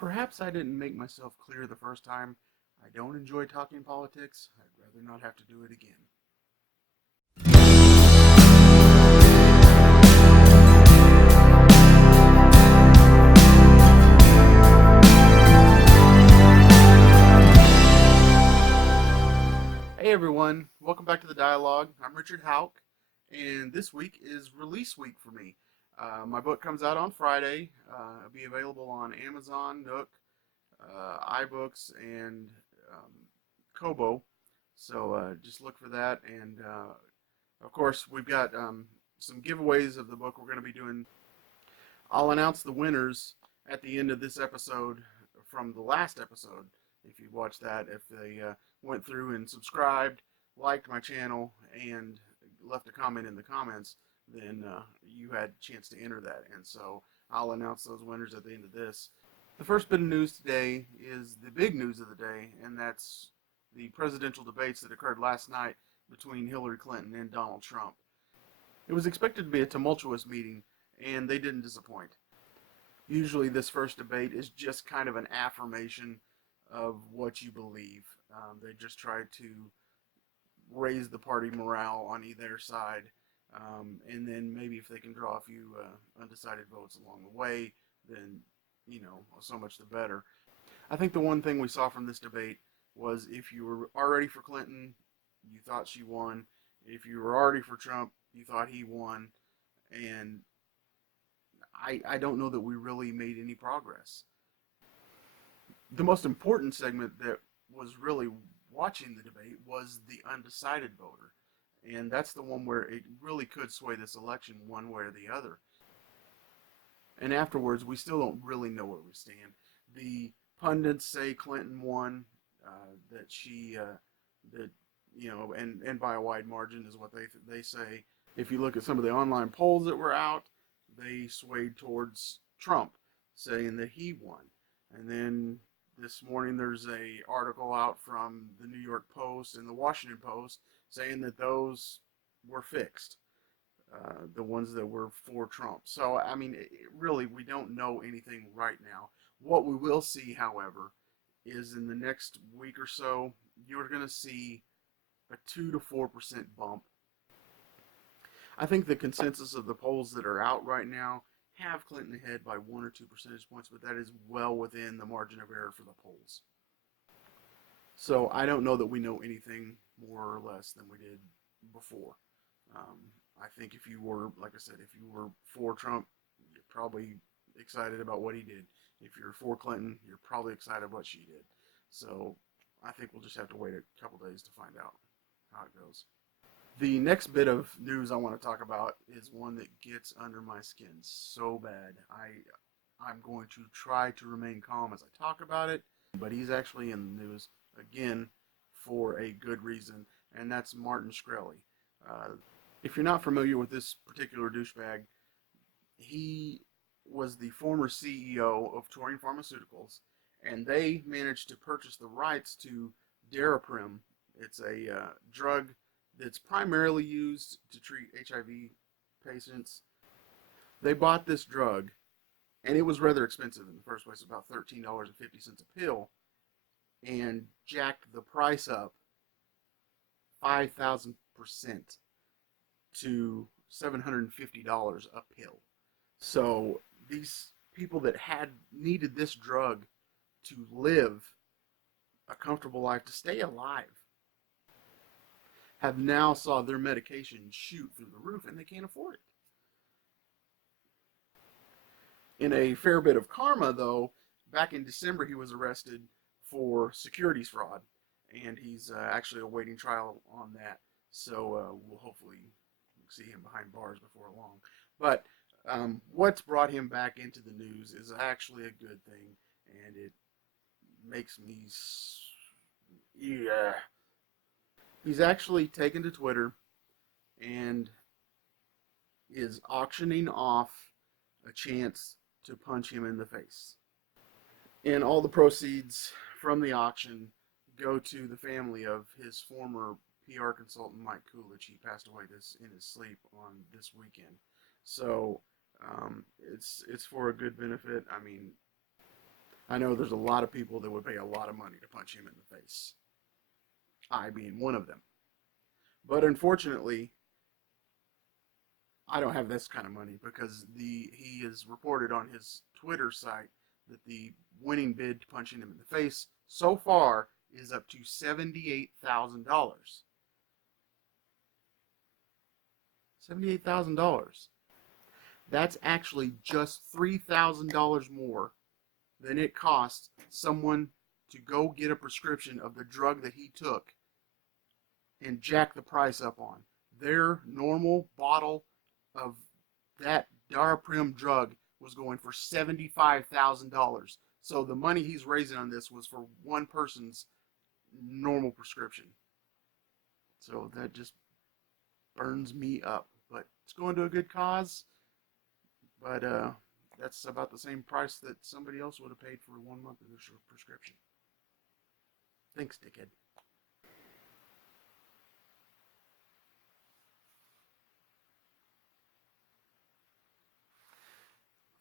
Perhaps I didn't make myself clear the first time. I don't enjoy talking politics. I'd rather not have to do it again. Hey everyone, welcome back to the dialogue. I'm Richard Howk, and this week is release week for me. My book comes out on Friday. It'll be available on Amazon, Nook, iBooks, and Kobo. So just look for that. And of course, we've got some giveaways of the book we're going to be doing. I'll announce the winners at the end of this episode from the last episode. If you watched that, if they went through and subscribed, liked my channel, and left a comment in the comments, then you had a chance to enter that. And so I'll announce those winners at the end of this. The first bit of news today is the big news of the day, and that's the presidential debates that occurred last night between Hillary Clinton and Donald Trump. It was expected to be a tumultuous meeting, and they didn't disappoint. Usually this first debate is just kind of an affirmation of what you believe. They just try to raise the party morale on either side, and then maybe if they can draw a few undecided votes along the way, then, you know, so much the better. I think the one thing we saw from this debate was if you were already for Clinton, you thought she won. If you were already for Trump, you thought he won. And I don't know that we really made any progress. The most important segment that was really watching the debate was the undecided voter. And that's the one where it really could sway this election one way or the other. And afterwards, we still don't really know where we stand. The pundits say Clinton won, that she, that, you know, and by a wide margin is what they say. If you look at some of the online polls that were out, they swayed towards Trump, saying that he won. And then this morning there's a article out from the New York Post and the Washington Post saying that those were fixed, the ones that were for Trump. So, I mean, really, we don't know anything right now. What we will see, however, is in the next week or so, you're going to see a 2 to 4% bump. I think the consensus of the polls that are out right now have Clinton ahead by 1 or 2 percentage points, but that is well within the margin of error for the polls. So I don't know that we know anything more or less than we did before. I think if you were, like I said, if you were for Trump, you're probably excited about what he did. If you're for Clinton, you're probably excited about what she did. So I think we'll just have to wait a couple days to find out how it goes. The next bit of news I want to talk about is one that gets under my skin so bad. I'm going to try to remain calm as I talk about it, but he's actually in the news again for a good reason, and that's Martin Shkreli. If you're not familiar with this particular douchebag, he was the former CEO of Torin Pharmaceuticals, and they managed to purchase the rights to Daraprim. It's a drug that's primarily used to treat HIV patients. They bought this drug, and it was rather expensive in the first place, about $13.50 a pill, and jacked the price up 5,000% to $750 a pill. So these people that had needed this drug to live a comfortable life, to stay alive, have now saw their medication shoot through the roof, and they can't afford it. In a fair bit of karma, though, back in December he was arrested for securities fraud, and he's actually awaiting trial on that. So we'll hopefully see him behind bars before long. But what's brought him back into the news is actually a good thing, and it makes me, yeah. He's actually taken to Twitter and is auctioning off a chance to punch him in the face. And all the proceeds from the auction go to the family of his former PR consultant, Mike Coolidge. He passed away in his sleep on this weekend. So it's for a good benefit. I mean, I know there's a lot of people that would pay a lot of money to punch him in the face. I being one of them. But unfortunately, I don't have this kind of money because he is reported on his Twitter site that the winning bid to punching him in the face so far is up to $78,000. $78,000. That's actually just $3,000 more than it cost someone to go get a prescription of the drug that he took and jack the price up on. Their normal bottle of that Daraprim drug was going for $75,000. So the money he's raising on this was for one person's normal prescription. So that just burns me up. But it's going to a good cause. But that's about the same price that somebody else would have paid for 1 month of their prescription. Thanks, dickhead.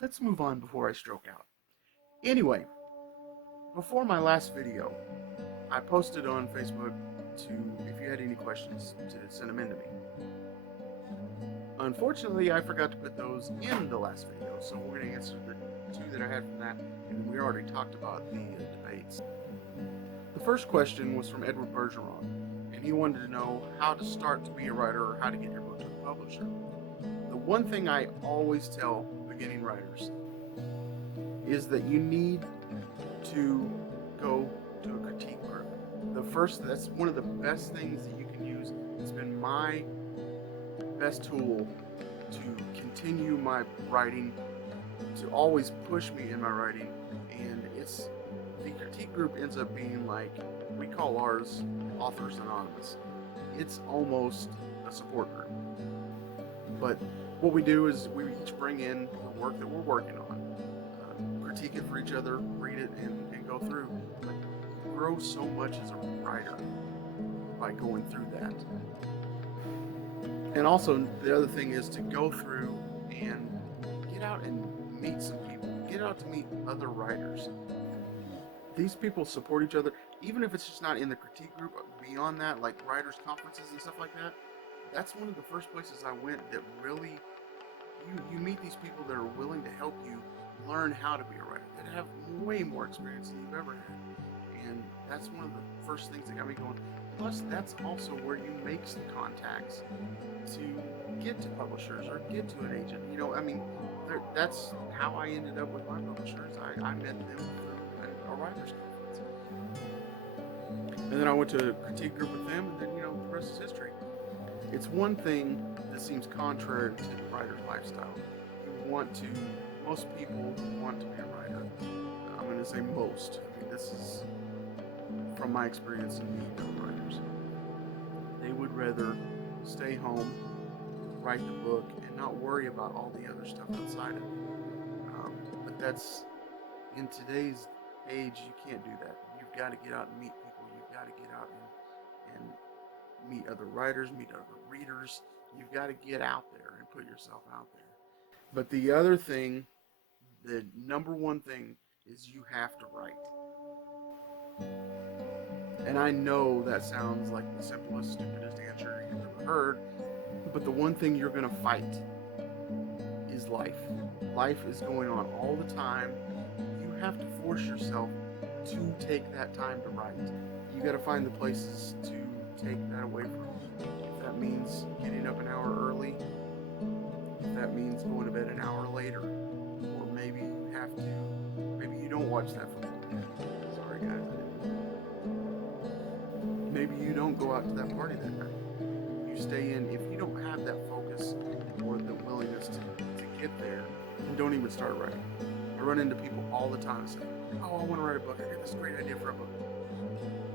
Let's move on before I stroke out. Anyway, before my last video, I posted on Facebook if you had any questions, to send them in to me. Unfortunately, I forgot to put those in the last video, so we're going to answer the two that I had from that, and we already talked about the debates. The first question was from Edward Bergeron, and he wanted to know how to start to be a writer or how to get your book to the publisher. The one thing I always tell beginning writers is that you need to go to a critique group. That's one of the best things that you can use. It's been my best tool to continue my writing, to always push me in my writing, and the critique group ends up being like, we call ours Authors Anonymous. It's almost a support group. But what we do is we each bring in the work that we're working on, critique it for each other, read it, and go through. But you grow so much as a writer by going through that. And also, the other thing is to go through and get out and meet some people. Get out to meet other writers. These people support each other, even if it's just not in the critique group. Beyond that, like writers' conferences and stuff like that, that's one of the first places I went that really, you meet these people that are willing to help you learn how to be a writer, that have way more experience than you've ever had. And that's one of the first things that got me going. Plus, that's also where you make some contacts to get to publishers or get to an agent. You know, I mean, that's how I ended up with my publishers. I met them through a writer's conference. And then I went to a critique group with them, and then, the rest is history. It's one thing that seems contrary to the writer's lifestyle. Most people want to be a writer. I'm going to say most. I mean, this is from my experience in meeting other writers. They would rather stay home, write the book, and not worry about all the other stuff outside of it. But that's, in today's age, you can't do that. You've got to get out and meet people. You've got to get out and meet other writers, meet other readers. You've got to get out there and put yourself out there. But the other thing, the number one thing, is you have to write. And I know that sounds like the simplest, stupidest answer you've ever heard, but the one thing you're going to fight is life. Life is going on all the time. You have to force yourself to take that time to write. You got to find the places to take that away from. If that means getting up an hour early, if that means going to bed an hour later, or maybe you don't watch that football game. Sorry guys, maybe you don't go out to that party that night. You stay in. If you don't have that focus or the willingness to get there, then don't even start writing. I run into people all the time saying, "Oh, I want to write a book. I got this great idea for a book."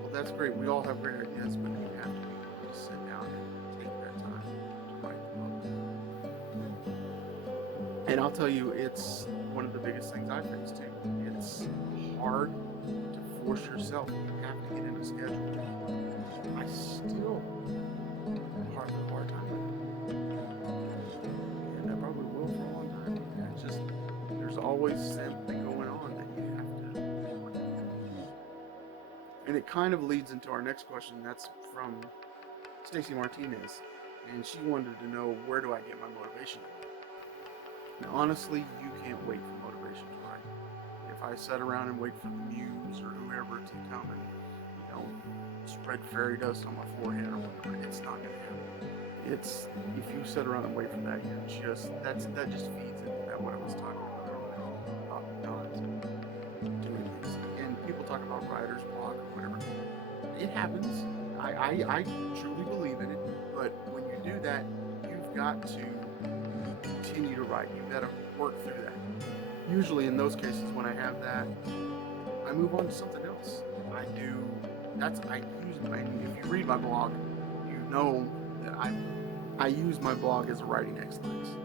Well, that's great. We all have great ideas, but you have to be able to sit down and take that time to write the book. And I'll tell you, it's one of the biggest things I face too. It's hard to force yourself. You have to get in a schedule. I still have a hard time with it. And I probably will for a long time. It's just, there's always something going on that you have to And it kind of leads into our next question. That's from Stacy Martinez, and she wanted to know, where do I get my motivation from? Now, honestly, you can't wait for motivation to write. If I sat around and wait for the muse or whoever to come and, spread fairy dust on my forehead or whatever, it's not going to happen. It's, if you sit around and wait for that, that just feeds into that, what I was talking about earlier, about not doing this. And people talk about writer's block or whatever. It happens. I truly believe in it, but when you do that, you've got to continue to write. You've got to work through that. Usually in those cases, when I have that, I move on to something else. If you read my blog, you know that I use my blog as a writing exercise.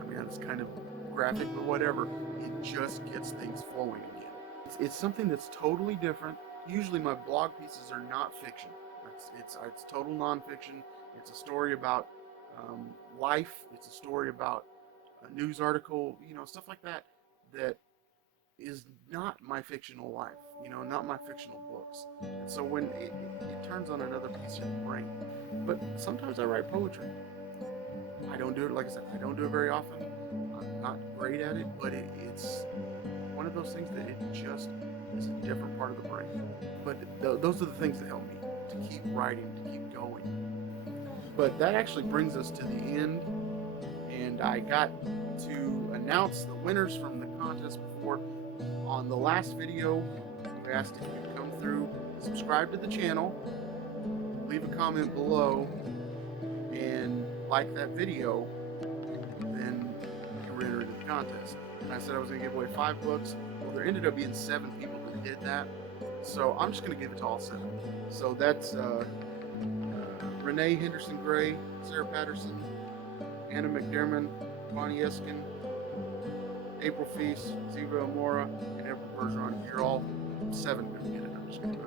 I mean, it's kind of graphic, but whatever. It just gets things flowing again. It's something that's totally different. Usually my blog pieces are not fiction. It's total nonfiction. It's a story about life. It's a story about a news article, stuff like that, that is not my fictional life, not my fictional books. And so when it turns on another piece of your brain. But sometimes I write poetry. I don't do it, like I said, I don't do it very often. I'm not great at it, but it's one of those things that it just is a different part of the brain. But those are the things that help me to keep writing, to keep going. But that actually brings us to the end, and I got to announce the winners from the contest before. On the last video, we asked if you'd come through, subscribe to the channel, leave a comment below, and like that video, then you were entered in the contest. And I said I was going to give away 5 books. Well, there ended up being 7 people that did that, so I'm just going to give it to all 7. So that's Renee Henderson-Gray, Sarah Patterson, Anna McDearmond, Bonnie Esken, April Feast, Ziva Amoro, and Bergeron. You're all 7 going to get it. I'm just going to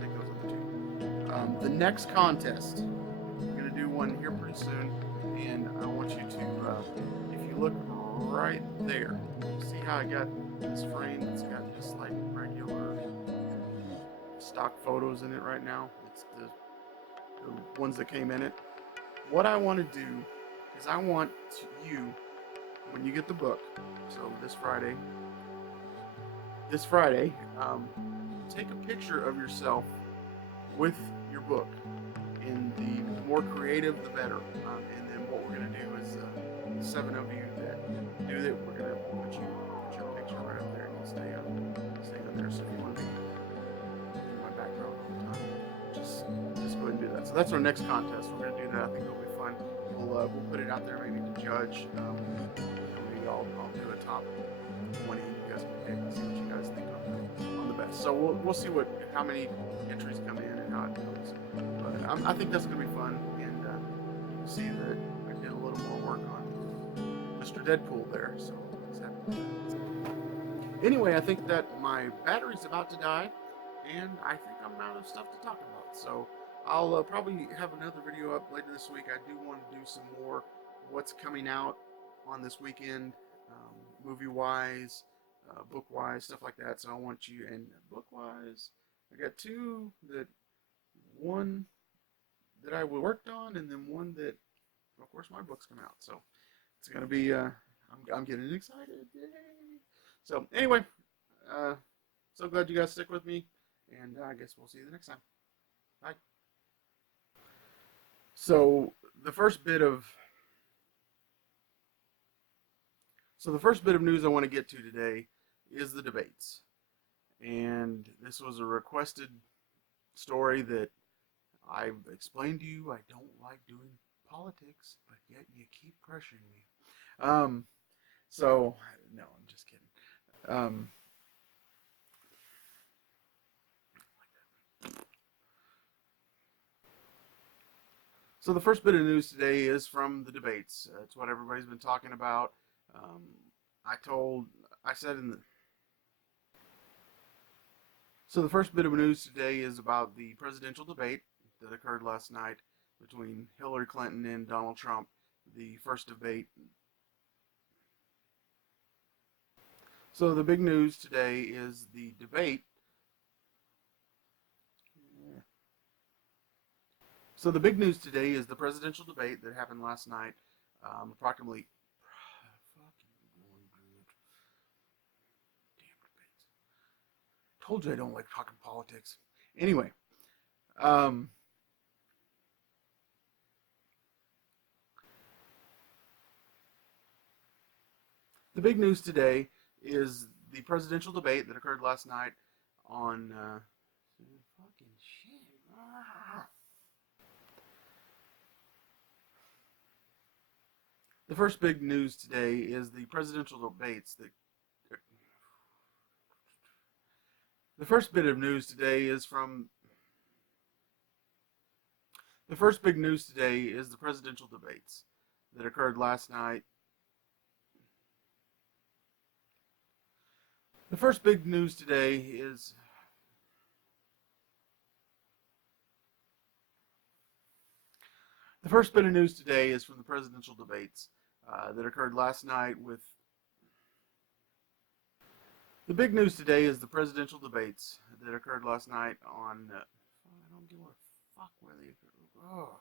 take those other 2. The next contest, I'm going to do one here pretty soon, and I want you to, if you look right there, see how I got this frame that's got just like regular stock photos in it right now. It's the ones that came in it. What I want to do is I want you, when you get the book, so this Friday, take a picture of yourself with your book. And the more creative, the better. And then what we're going to do is, the 7 of you that do that, we're going to put your picture right up there, and you'll stay on there. So if you want to be in my background all the time, just go ahead and do that. So that's our next contest. We're going to do that. I think it'll be fun. We'll put it out there maybe to judge. Maybe I'll do a top 20. You guys can pick and see what you guys think on the best. So we'll see how many entries come in and how it goes. But I think that's going to be fun, and you can see that I did a little more work on Mr. Deadpool there. So anyway, I think that my battery's about to die, and I think I'm out of stuff to talk about. So I'll probably have another video up later this week. I do want to do some more what's coming out on this weekend, movie-wise, book-wise, stuff like that. So I want you, and book-wise, I got 2 that, one that I worked on, and then one that, of course, my books come out. So it's going to be, I'm getting excited. Yay! So anyway, so glad you guys stick with me, and I guess we'll see you the next time. Bye. So the first bit of news I want to get to today is the debates. And this was a requested story that I've explained to you. I don't like doing politics, but yet you keep pressuring me. So, no, I'm just kidding. So the first bit of news today is from the debates. It's what everybody's been talking about. So the first bit of news today is about the presidential debate that occurred last night between Hillary Clinton and Donald Trump. The first debate. So the big news today is the debate So the big news today is the presidential debate that happened last night. Approximately. Told you I don't like talking politics. Anyway, um, the big news today is the presidential debate that occurred last night on. Fucking shit. The first big news today is the presidential debates that. The first bit of news today is from. The first big news today is the presidential debates that occurred last night. The first big news today is. The first bit of news today is from the presidential debates that occurred last night with. The big news today is the presidential debates that occurred last night on. I don't give a fuck where they occurred. Oh.